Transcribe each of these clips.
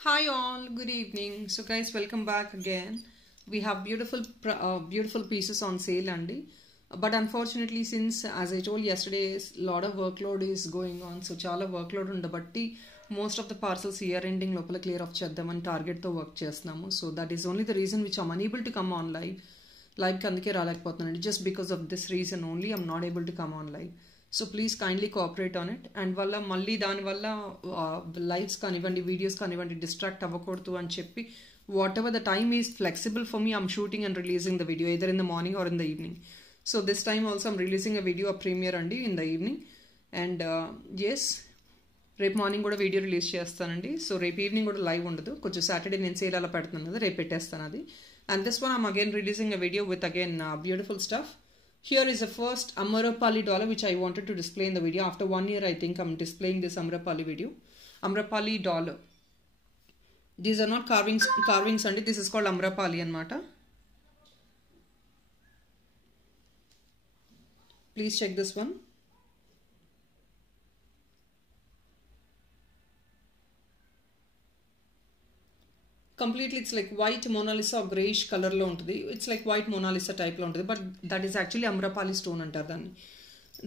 Hi all, good evening. So guys, welcome back again. We have beautiful pieces on sale, Andy. But unfortunately, since as I told yesterday, a lot of workload is going on. So chala workload undabatti most of the parcels year ending lopala clear off cheddamani target తో work చేస్తున్నాము. So that is only the reason which I'm unable to come on live. Live అందుకే రాలేకపోతున్నాను. Just because of this reason only I'm not able to come on live. So please kindly cooperate on it. And వల్ల మళ్ళీ దానివల్ల లైవ్స్ కానివ్వండి, వీడియోస్ కానివ్వండి డిస్ట్రాక్ట్ అవ్వకూడదు అని చెప్పి whatever the time is flexible for me I'm shooting and releasing the video either in the morning or in the evening. So this time also I'm releasing a video premiere అండి in the evening. And yes, రేపు morning కూడా video release చేస్తానండి. So రేపు evening కూడా live ఉండదు, కొంచెం సాటర్డే నేను సేల్ అలా పెడుతున్నాను కదా, రేపు పెట్టేస్తాను అది. And this one I'm again releasing a video with again beautiful stuff. Here is the first Amrapali dollar which I wanted to display in the video. After 1 year I think I'm displaying this Amrapali video. Amrapali dollar. These are not carvings and this is called Amrapali anamata. Please check this one. Completely it's like white Mona Lisa grayish color lo untadi. It's like white Mona Lisa type lo untadi, but that is actually Amrapali stone antaru danni.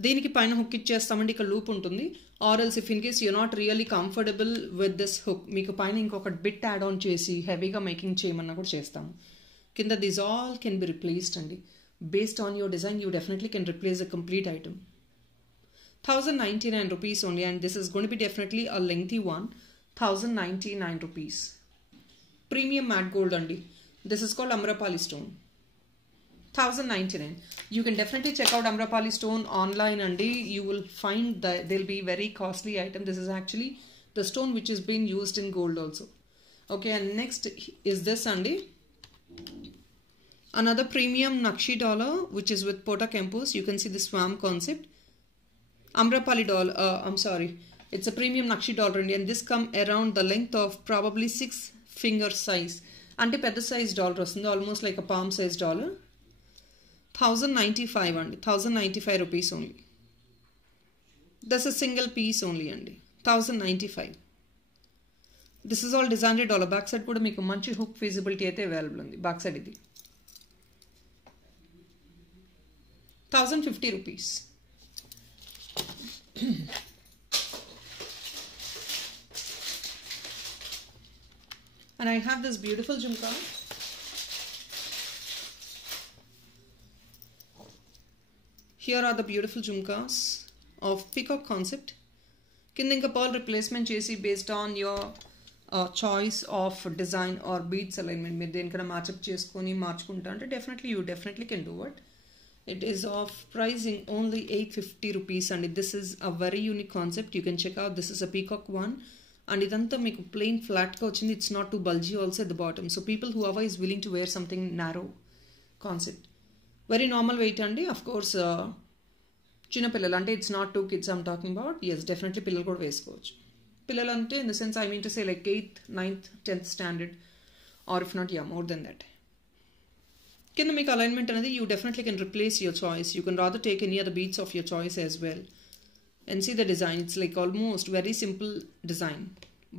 దీనికి పైన hook ఇచ్చేస్తామండి, ఇక్కడ లూప్ ఉంటుంది. Or else if in case you not really comfortable with this hook, మీకు పైన ఇంకొక bit add on చేసి హెవీగా మేకింగ్ చేయమన్నా కూడా చేస్తాము. కింద this all can be replaced అండి. Based on your design you definitely can replace the complete item. 1099 rupees only, and this is going to be definitely a lengthy one. 1099 rupees. Premium matte gold andi. This is called Amrapali stone. 1099. You can definitely check out Amrapali stone online andi. You will find that they'll be very costly item. This is actually the stone which is being used in gold also. Okay, and next is this andi. Another premium Nakshi dollar which is with Pota Campus. You can see the swam concept. Amrapali dollar. I'm sorry. It's a premium Nakshi dollar andi, and this come around the length of probably 6 finger size. అంటే పెద్ద size dollar వస్తుంది, almost like a palm size dollar. 1095 అండి. 1095 rupees only. Thus a single piece only అండి. 1095. This is all designer dollar. Back side కూడా మీకు మంచి hook feasibility అయితే available ఉంది. బ్యాక్ సైడ్ ఇది 1050 rupees. And I have this beautiful jhumka. Here are the beautiful jhumkas of peacock concept. Kinda inka pearl replacement chesi based on your choice of design or beads alignment. Meer denikana match up cheskoni marchukunta ante definitely can do it. It is of pricing only 850 rupees, and this is a very unique concept. You can check out. This is a peacock one. And ఇదంతా మీకు plain ఫ్లాట్గా వచ్చింది. It's not to bulgy also at the bottom. So people whoever is willing to wear something narrow concept. Very normal weight అండి. Of course చిన్నపిల్లలు అంటే it's not 2 kids I'm talking about. Yes, definitely పిల్లలు కూడా వేసుకోవచ్చు. పిల్లలు అంటే in the sense I mean to say like 8th, 9th, 10th standard or if not more then that. కింద మీకు అలైన్మెంట్ అనేది you definitely can replace your choice. You can rather take any other beads of your choice as well. And see the design. It's like almost very simple design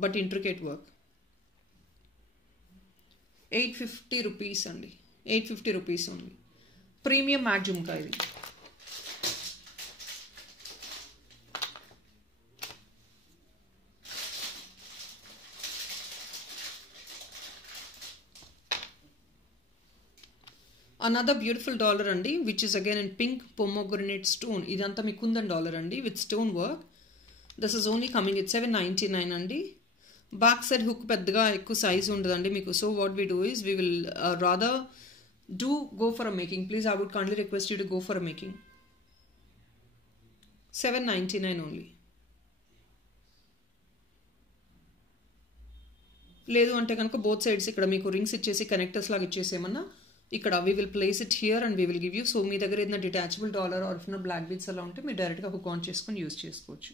but intricate work. 850 rupees andi. 850 rupees only. Premium matte jhumka idi. Another beautiful dollar andi, which is again in pink pomegranate stone. Idantha mi kundan dollar andi with stone work. This is only coming at 799 andi. Back side hook peddaga ekku size undadandi meeku. So what we do is we will rather go for a making. Please, I would kindly request you to go for a making. 799 only. లేదు అంటే కనుక both sides ఇక్కడ మీకు రింగ్స్ ఇచ్చేసి కనెక్టర్స్ లాగా ఇచ్చేసేమన్నా ఇక్కడ we will place it here and we will give you. సో మీ దగ్గర ఏదైనా detachable dollar or if black beads అలా ఉంటే మీరు డైరెక్ట్గా హుక్ ఆన్ చేసుకొని యూజ్ చేసుకోవచ్చు.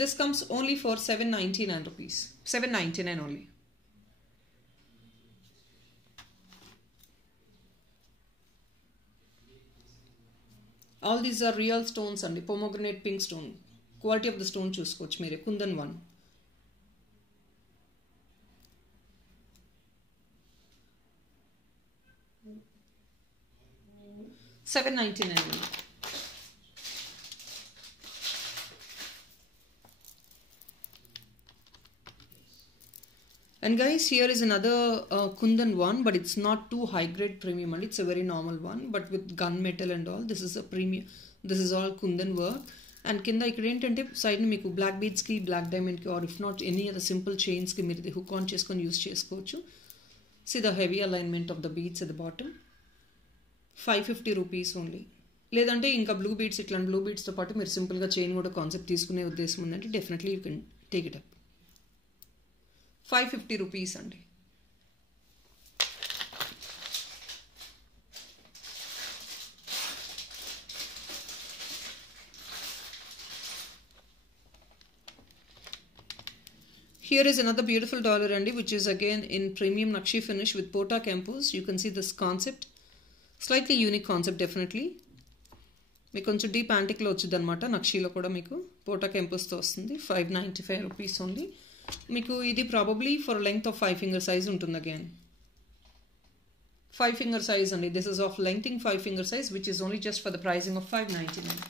This comes only for 799 rupees. 799 only. All these are real stones అండి. Pomegranate pink stone. Quality of the stone చూసుకోవచ్చు మీరే. కుందన్ 1. 799. And guys, here is another Kundan one, but it's not too high grade premium, and it's a very normal one, but with gunmetal and all. This is a premium. This is all Kundan work. And kinda ikkada entante side ni meeku black beads ki, black diamond ki, or if not any other simple chains ki meer hook on cheskoni use chesukochu. See the heavy alignment of the beads at the bottom. 550 rupees only. లేదంటే ఇంకా blue beads ఇట్లాంటి బ్లూ బీడ్స్తో పాటు మీరు సింపుల్గా చైన్ కూడా కాన్సెప్ట్ తీసుకునే ఉద్దేశం ఉందంటే definitely you can take it up. 550 rupees అండి. Here is another beautiful dollar andi, which is again in premium Nakshi finish with Pota Campus. You can see this concept. Slightly unique concept definitely. మీకు కొంచెం డీప్ యాంటిక్లో వచ్చింది అనమాట. నక్షీలో కూడా మీకు పోటా కెంపస్తో వస్తుంది. 595 rupees ఓన్లీ. మీకు ఇది probably for length of 5 finger size ఉంటుంది అగైన్. 5 finger size అండి. This is of lengthing 5 finger size, which is only just for the pricing of 599.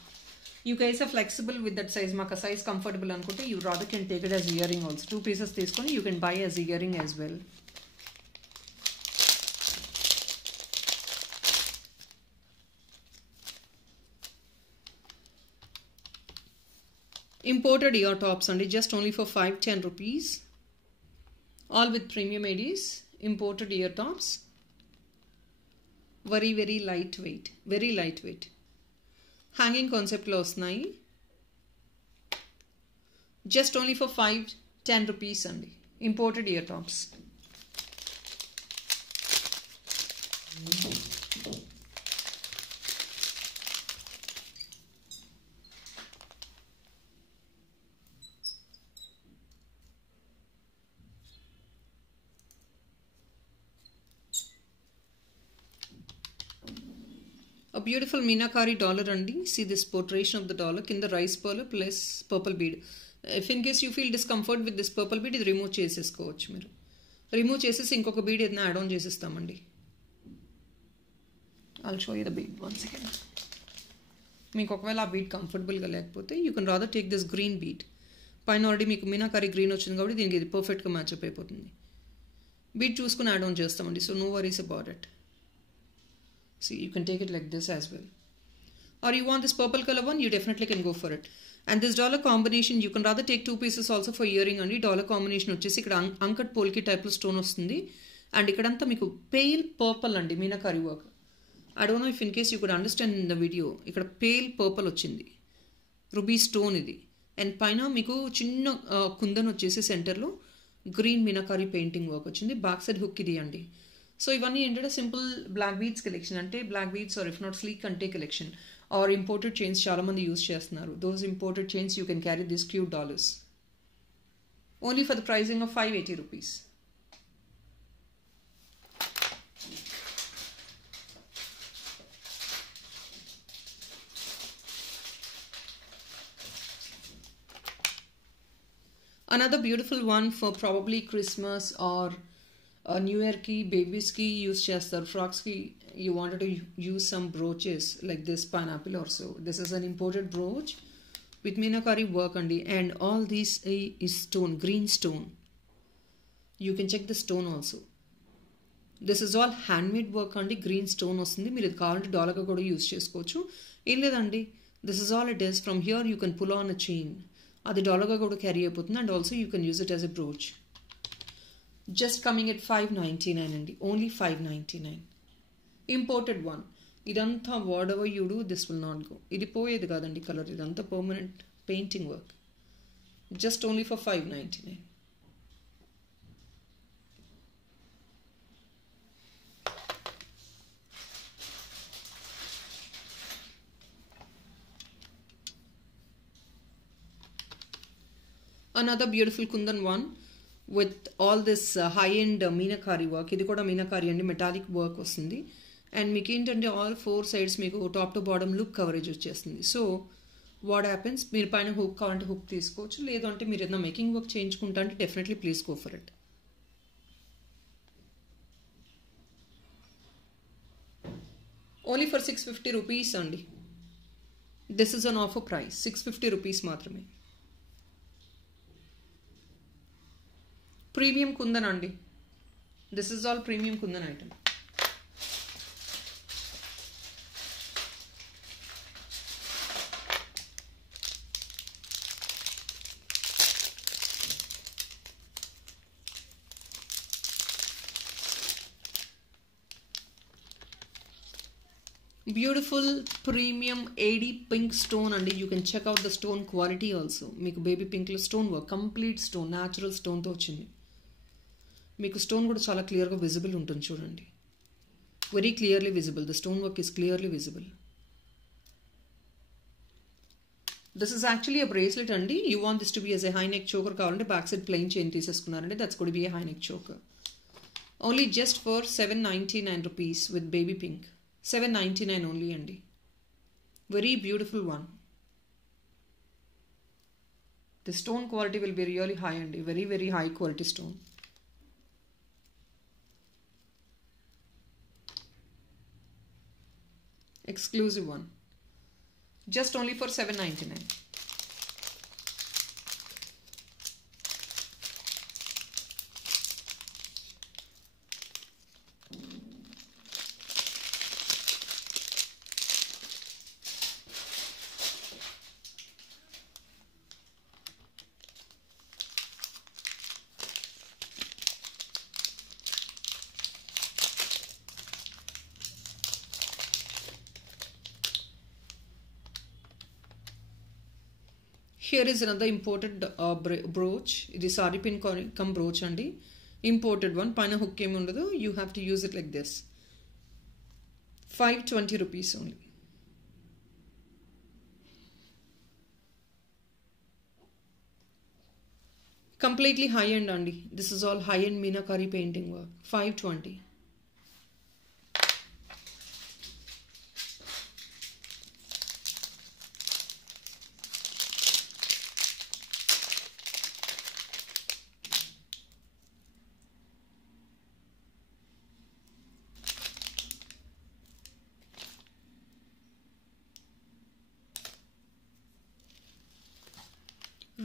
You guys are flexible with that size. మాకు size comfortable అనుకుంటే you rather can take it as earring also. 2 pieces తీసుకొని you can buy as earring as well. Imported ear tops only, just only for 510 rupees. All with premium ADs. Imported ear tops. Very, very lightweight. Very lightweight. Hanging concept lo vastnayi. Just only for 510 rupees only. Imported ear tops. A beautiful Meenakari dollar andi. See this portrayal of the dollar. Kinda rice pearl plus purple bead. If in case you feel discomfort with this purple bead, ఇది remove చేసేసుకోవచ్చు మీరు. Remove చేసేసి ఇంకొక bead ఏదైనా add on చేసేస్తామండి. I'll show you the bead one second. మీకు ఒకవేళ ఆ బీడ్ కంఫర్టబుల్గా లేకపోతే you can rather take this green bead. పైన ఆల్రెడీ మీకు మీనాకారి గ్రీన్ వచ్చింది కాబట్టి దీనికి ఇది పర్ఫెక్ట్గా మ్యాచ్అప్ అయిపోతుంది. బీడ్ చూసుకుని యాడ్ ఆన్ చేస్తామండి. So no worries about it. See, you can take it like this as well. Or you want this purple color one, you definitely can go for it. And this dollar combination, you can rather take 2 pieces also for earring only. Dollar combination వచ్చేసి ఇక్కడ అంకట్ పోల్కి టైప్లో స్టోన్ వస్తుంది. అండ్ ఇక్కడంతా మీకు pale purple అండి meenakari work. I don't know if in case you could understand in the video. ఇక్కడ pale purple వచ్చింది. రుబీ స్టోన్ ఇది. అండ్ పైన మీకు చిన్న కుందన్ వచ్చేసి సెంటర్లో గ్రీన్ మీనాకారి పెయింటింగ్ వర్క్ వచ్చింది. బ్యాక్ సైడ్ హుక్ ఇది అండి. సో ఇవన్నీ ఏంటంటే సింపుల్ బ్లాక్ బీడ్స్ కలెక్షన్, అంటే black beads or if not sleek అంటే కలెక్షన్ ఆర్ ఇంపోర్టెడ్ చైన్స్ చాలామంది యూస్ చేస్తున్నారు. Those imported chains you can carry this cute dollars only for the pricing of 580 rupees. Another beautiful one for probably Christmas or new ఇయర్కి బేబీస్కి use చేస్తారు. ఫ్రాక్స్కి you wanted to use some brooches like this pineapple also. This is an imported brooch with meenakari work అండి. And all these is stone, green stone. You can check the stone also. This is all handmade work అండి. Green stone వస్తుంది. మీరు ఇది కావాలంటే డాలర్గా కూడా యూస్ చేసుకోవచ్చు. ఏం లేదండి, this is all it is. From here you can pull on a chain. అది డాలర్గా కూడా క్యారీ అయిపోతుంది. And also you can use it as a brooch. Just coming at 599 అండి. ఓన్లీ 599. Imported one. ఇదంతా whatever you do this will not go. ఇది పోయేది కాదండి colour. ఇదంతా permanent painting work. Just only for 599. Another beautiful Kundan one with all this high-end meenakari వర్క్. ఇది కూడా మీనాకారి అండి, metallic work వస్తుంది. అండ్ మీకు ఏంటంటే ఆల్ 4 sides మీకు top to bottom look coverage వచ్చేస్తుంది. సో వాట్ హ్యాపెన్స్, మీరు పైన హుక్ కావాలంటే హుక్ తీసుకోవచ్చు. లేదు అంటే మీరు ఏదైనా మేకింగ్ వర్క్ చేయించుకుంటా అంటే definitely please go for it. Only for 650 rupees అండి. This is an offer price, 650 rupees మాత్రమే. ప్రీమియం కుందన్ అండి. This is all premium kundan item. Beautiful premium AD pink stone అండి. You can check out the stone quality also. మీకు baby పింక్లో stone work, complete stone, natural స్టోన్తో వచ్చింది. మీకు stone కూడా చాలా క్లియర్గా విజిబుల్ ఉంటుంది చూడండి. Very clearly visible. The stone work is clearly visible. This is actually a bracelet అండి. You want this to be as a high neck choker కావాలంటే బ్యాక్ సైడ్ ప్లెయిన్ చైన్ తీసేసుకున్నారంటే that's could be a high neck choker. Only just for 799 rupees with baby pink. 799 only andi. Very beautiful one. The stone quality will be really high andi. Very very high quality stone. Exclusive one. Just only for 799. Here is another imported brooch. It is sari pin come brooch andi. Imported one. Paina hook em undadu. You have to use it like this. 520 rupees only. Completely high end andi. This is all high end Meenakari painting work. 520.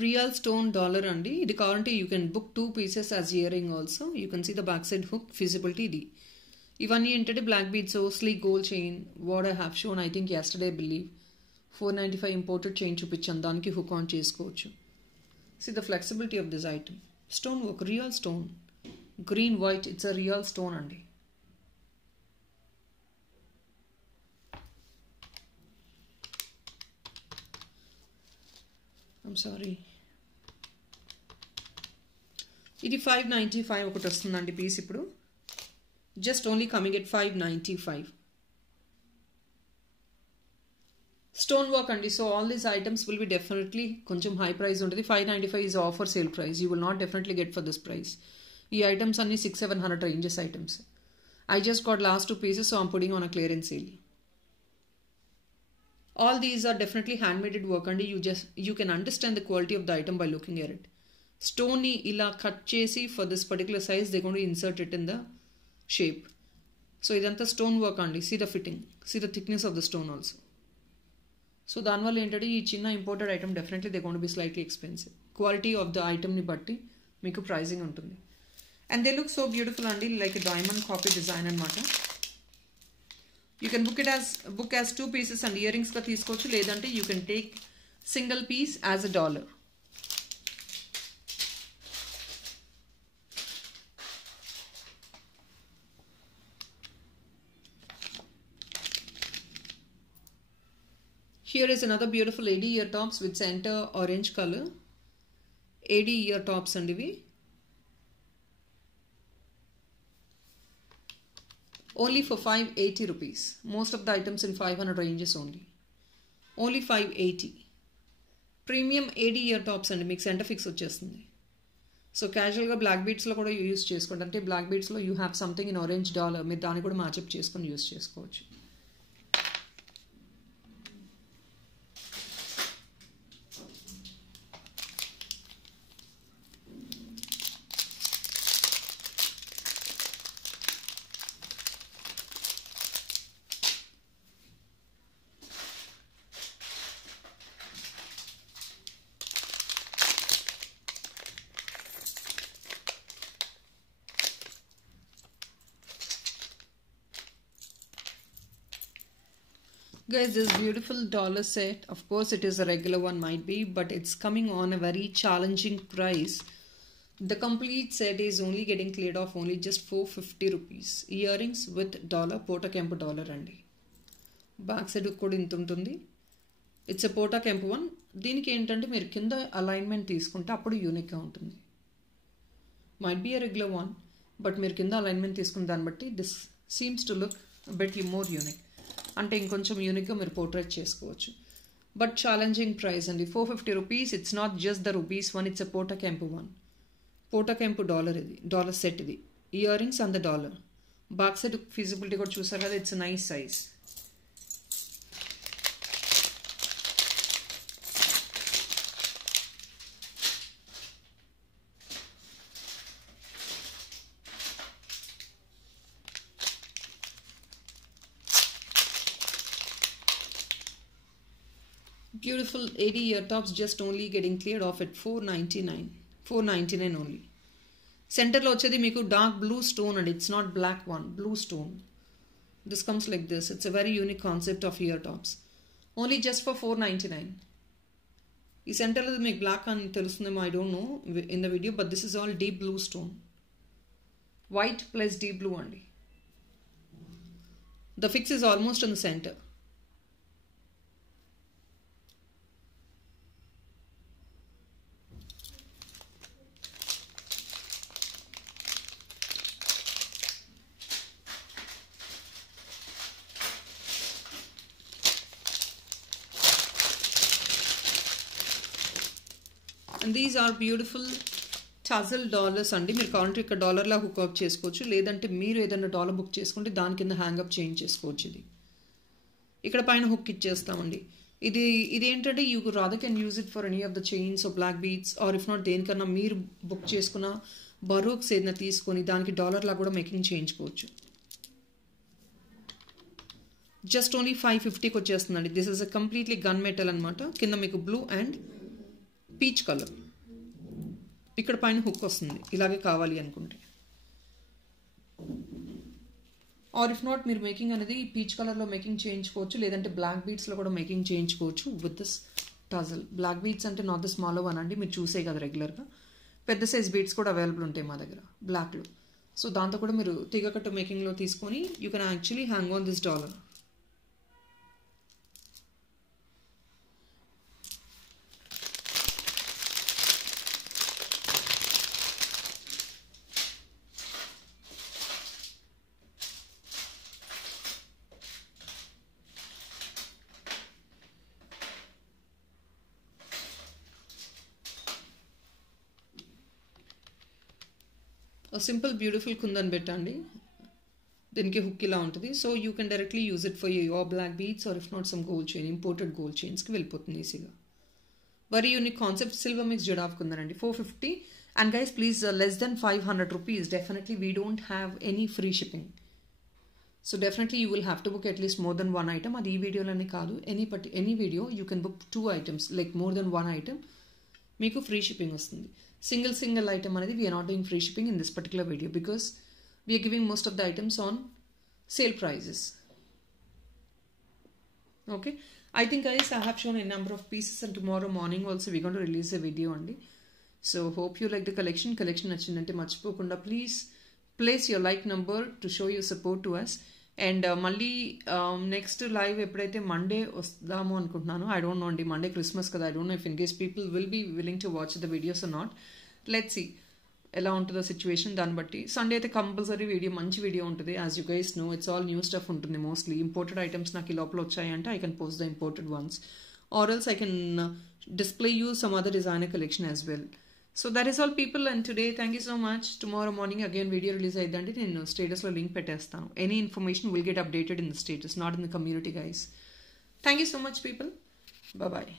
Real stone dollar andi. Idi kavalante you can book 2 pieces as earring also. You can see the backside hook feasibility idi. Ivanni entante black beads, so sleek gold chain. What I have shown, I think yesterday, I believe 495 imported chain chupichanu. Daniki hook on chesukochu. See the flexibility of this item. Stone work, real stone. Green white, it's a real stone andi. I'm sorry. ఇది 595 ఒకటి వస్తుందండి piece ఇప్పుడు. Just only coming at 595. Stone work అండి. So all these items will be definitely కొంచెం high price ఉంటుంది. 595 is offer sale price. You will not definitely get for this price. ఈ items అన్ని 600-700 ranges items. I just got last 2 pieces, so I'm putting on a clearance sale. All these are definitely handmade work and you can understand the quality of the item by looking at it. Stone ni ila cut chesi for this particular size they're going to insert it in the shape. So idantha stone work andi. See the fitting, see the thickness of the stone also. So danvalla entadi ee chinna imported item definitely they're going to be slightly expensive. Quality of the item ni batti meeku pricing untundi. And they look so beautiful andi, like a diamond copy design anamata. You can book as 2 pieces and earrings ka తీసుకోవచ్చు. లేదంటే you can take single piece as $1. Here is another beautiful AD ear tops with center orange color. AD ear tops and ivi only for 580 rupees. Most of the items in 500 ranges only. Only 580. Premium AD ear tops and మీకు centre fix వచ్చేస్తుంది. So క్యాజువల్గా black బీడ్స్లో కూడా use చేసుకోండి. అంటే black బీడ్స్లో you have something in orange dollar, మీరు దాన్ని కూడా మ్యాచప్ చేసుకొని యూస్ చేసుకోవచ్చు. Guys, this beautiful dollar set, of course it is a regular one, might be, but it's coming on a very challenging price. The complete set is only getting cleared off only just 450 rupees. Earrings with dollar, Pota Kempu dollar andi. Back side kuda inta untundi. It's a Pota Kempu one. దీనికి ఏంటంటే మీరు కింద అలైన్మెంట్ తీసుకుంటే అప్పుడు యూనిక్గా ఉంటుంది. Might be a regular one, but మీరు కింద అలైన్మెంట్ తీసుకున్న దాన్ని బట్టి this seems to look bit more unique. అంటే ఇంకొంచెం యూనిక్గా మీరు పోర్ట్రేట్ చేసుకోవచ్చు. బట్ ఛాలెంజింగ్ ప్రైస్ అండి, 450 rupees. It's not just the rupees one, it's a Pota Kempu one. Pota Kempu dollar, ఇది డాలర్ సెట్. ఇది earrings and the dollar. Back set feasibility కూడా చూసారు కదా, it's nice size. Beautiful 80 ear tops just only getting cleared off at 499 only. Center lo vachedi meeku dark blue stone and it's not black one, blue stone. This comes like this. It's a very unique concept of ear tops. Only just for 499. Ee center lo meeku black ani telustundemo, I don't know in the video, but this is all deep blue stone. White plus deep blue andi. The fix is almost in the center. And these are beautiful టజల్ డాలర్స్ అండి. మీరు కావాలంటే ఇక్కడ డాలర్లా హుక్అప్ చేసుకోవచ్చు, లేదంటే మీరు ఏదైనా డాలర్ బుక్ చేసుకుంటే దాని కింద హ్యాంగప్ చేంజ్ చేసుకోవచ్చు. ఇది ఇక్కడ పైన హుక్ ఇచ్చేస్తామండి. ఇదేంటంటే you rather can use it for any of the chains or black beads or if not దేనికన్నా మీరు బుక్ చేసుకున్న బరోక్స్ ఏదైనా తీసుకొని దానికి డాలర్లా కూడా మేకింగ్ చేయించుకోవచ్చు. జస్ట్ ఓన్లీ 550కి వచ్చేస్తుందండి. This is a completely gun metal అనమాట. కింద మీకు బ్లూ అండ్ పీచ్ కలర్, ఇక్కడ పైన హుక్ వస్తుంది ఇలాగే కావాలి అనుకుంటే. ఆర్ ఇఫ్ నాట్ మీరు మేకింగ్ అనేది పీచ్ కలర్లో మేకింగ్ చేయించుకోవచ్చు, లేదంటే బ్లాక్ బీట్స్లో కూడా మేకింగ్ చేయించుకోవచ్చు with this tassel. Black beads అంటే నాట్ ద స్మాల్ వన్ అండి, మీరు చూసే కదా రెగ్యులర్గా. పెద్ద సైజ్ బీట్స్ కూడా అవైలబుల్ ఉంటాయి మా దగ్గర బ్లాక్లో. సో దాంతో కూడా మీరు తీగకట్టు మేకింగ్లో తీసుకొని you can actually hang on this dollar. Simple beautiful kundan పెట్టండి, దీనికి హుక్ ఇలా ఉంటుంది. So you can directly use it for your black beads or if not some gold chain, imported gold చైన్స్కి వెళ్ళిపోతుంది ఈజీగా. Very unique concept. Silver mix జడాఫ్ కుందన్ అండి, 450. And guys please less than 500 rupees. Definitely we don't have any free shipping. So definitely you will have to book at least more than 1 ఐటమ్. అది ఈ వీడియోలోనే కాదు, any video you can book 2 items, like more than 1 ఐటమ్ మీకు free shipping వస్తుంది. Single item అనేది we are not doing free shipping in this particular video because we are giving most of the items on sale prices. Okay, I think guys I have shown a number of pieces and tomorrow morning also we're going to release a video only. So hope you like the collection nachindante marchipokunda please place your like number to show your support to us. And మళ్ళీ next live ఎప్పుడైతే Monday వస్తాము అనుకుంటున్నాను, I don't know అండి. Monday Christmas కదా, I don't know if in case people will be willing to watch the videos or not. Let's see ఎలా ఉంటుందో situation, దాన్ని బట్టి. సండే అయితే కంపల్సరీ వీడియో, మంచి వీడియో ఉంటుంది. As you guys know it's all new stuff ఉంటుంది mostly. Imported items నాకు ఈ లోపల వచ్చాయంటే I can post the imported once or else I can display you some other designer collection as well. So that is all people, and today thank you so much. Tomorrow morning again video release aidandi, nenu status lo link pettestanu. Any information will get updated in the status, not in the community guys. Thank you so much people. Bye bye.